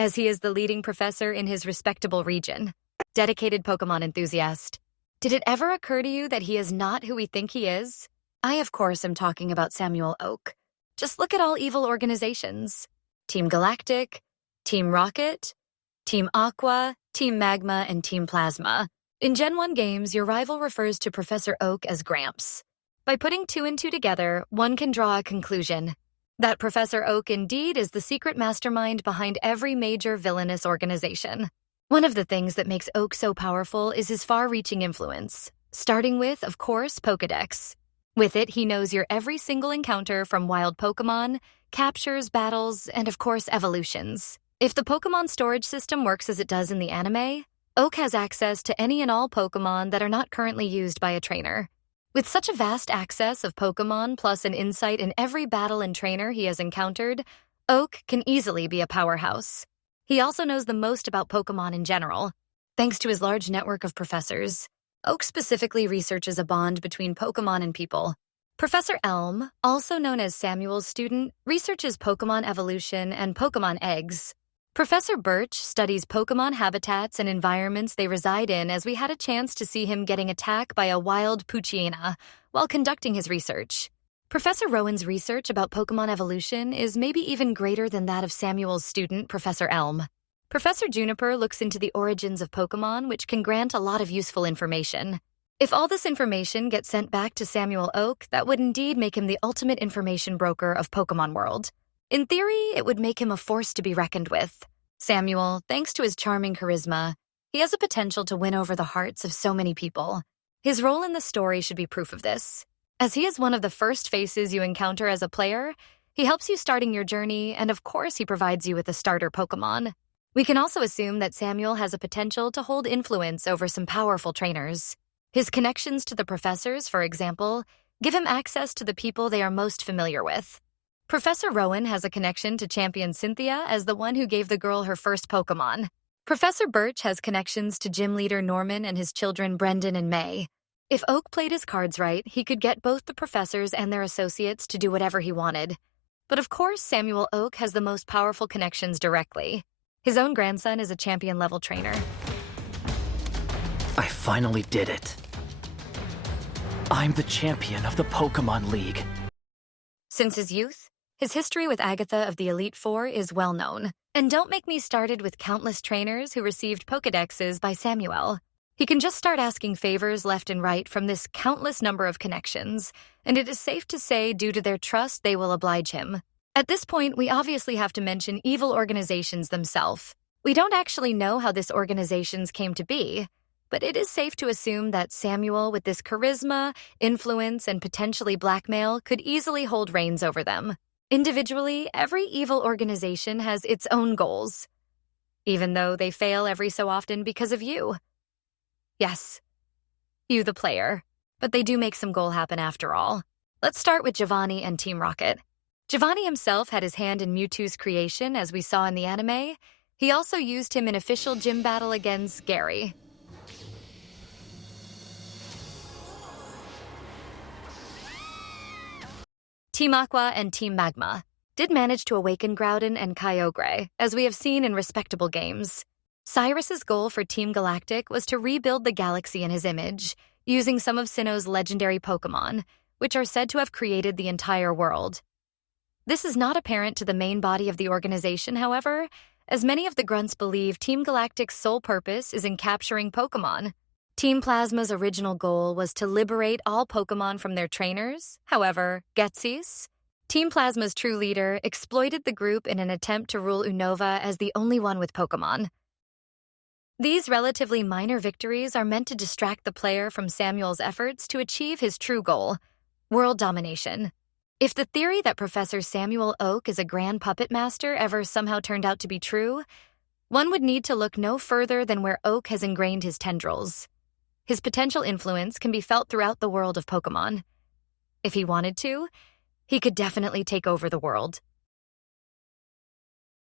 as he is the leading professor in his respectable region. Dedicated Pokemon enthusiast. Did it ever occur to you that he is not who we think he is? I, of course, am talking about Samuel Oak. Just look at all evil organizations. Team Galactic, Team Rocket, Team Aqua, Team Magma, and Team Plasma. In Gen 1 games, your rival refers to Professor Oak as Gramps. By putting 2 and 2 together, one can draw a conclusion. That Professor Oak indeed is the secret mastermind behind every major villainous organization. One of the things that makes Oak so powerful is his far-reaching influence, starting with, of course, Pokédex. With it, he knows your every single encounter from wild Pokémon, captures, battles, and of course, evolutions. If the Pokémon storage system works as it does in the anime, Oak has access to any and all Pokémon that are not currently used by a trainer. With such a vast access of Pokémon plus an insight in every battle and trainer he has encountered, Oak can easily be a powerhouse. He also knows the most about Pokémon in general. Thanks to his large network of professors, Oak specifically researches a bond between Pokémon and people. Professor Elm, also known as Samuel's student, researches Pokémon evolution and Pokémon eggs. Professor Birch studies Pokémon habitats and environments they reside in, as we had a chance to see him getting attacked by a wild Poochyena while conducting his research. Professor Rowan's research about Pokémon evolution is maybe even greater than that of Samuel's student, Professor Elm. Professor Juniper looks into the origins of Pokémon, which can grant a lot of useful information. If all this information gets sent back to Samuel Oak, that would indeed make him the ultimate information broker of Pokémon World. In theory, it would make him a force to be reckoned with. Samuel, thanks to his charming charisma, he has a potential to win over the hearts of so many people. His role in the story should be proof of this. As he is one of the first faces you encounter as a player, he helps you starting your journey, and of course he provides you with a starter Pokémon. We can also assume that Samuel has a potential to hold influence over some powerful trainers. His connections to the professors, for example, give him access to the people they are most familiar with. Professor Rowan has a connection to Champion Cynthia as the one who gave the girl her first Pokémon. Professor Birch has connections to gym leader Norman and his children Brendan and May. If Oak played his cards right, he could get both the professors and their associates to do whatever he wanted. But of course, Samuel Oak has the most powerful connections directly. His own grandson is a champion-level trainer. I finally did it. I'm the champion of the Pokémon League. Since his youth, his history with Agatha of the Elite Four is well known. And don't make me started with countless trainers who received Pokédexes by Samuel. He can just start asking favors left and right from this countless number of connections, and it is safe to say due to their trust they will oblige him. At this point, we obviously have to mention evil organizations themselves. We don't actually know how these organizations came to be, but it is safe to assume that Samuel, with this charisma, influence, and potentially blackmail, could easily hold reins over them. Individually, every evil organization has its own goals, even though they fail every so often because of you. Yes, you the player, but they do make some goal happen after all. Let's start with Giovanni and Team Rocket. Giovanni himself had his hand in Mewtwo's creation, as we saw in the anime. He also used him in official gym battle against Gary. Team Aqua and Team Magma did manage to awaken Groudon and Kyogre, as we have seen in respectable games. Cyrus's goal for Team Galactic was to rebuild the galaxy in his image, using some of Sinnoh's legendary Pokémon, which are said to have created the entire world. This is not apparent to the main body of the organization, however, as many of the grunts believe Team Galactic's sole purpose is in capturing Pokémon. Team Plasma's original goal was to liberate all Pokémon from their trainers. However, Getsis, Team Plasma's true leader, exploited the group in an attempt to rule Unova as the only one with Pokémon. These relatively minor victories are meant to distract the player from Samuel's efforts to achieve his true goal, world domination. If the theory that Professor Samuel Oak is a grand puppet master ever somehow turned out to be true, one would need to look no further than where Oak has ingrained his tendrils. His potential influence can be felt throughout the world of Pokémon. If he wanted to, he could definitely take over the world.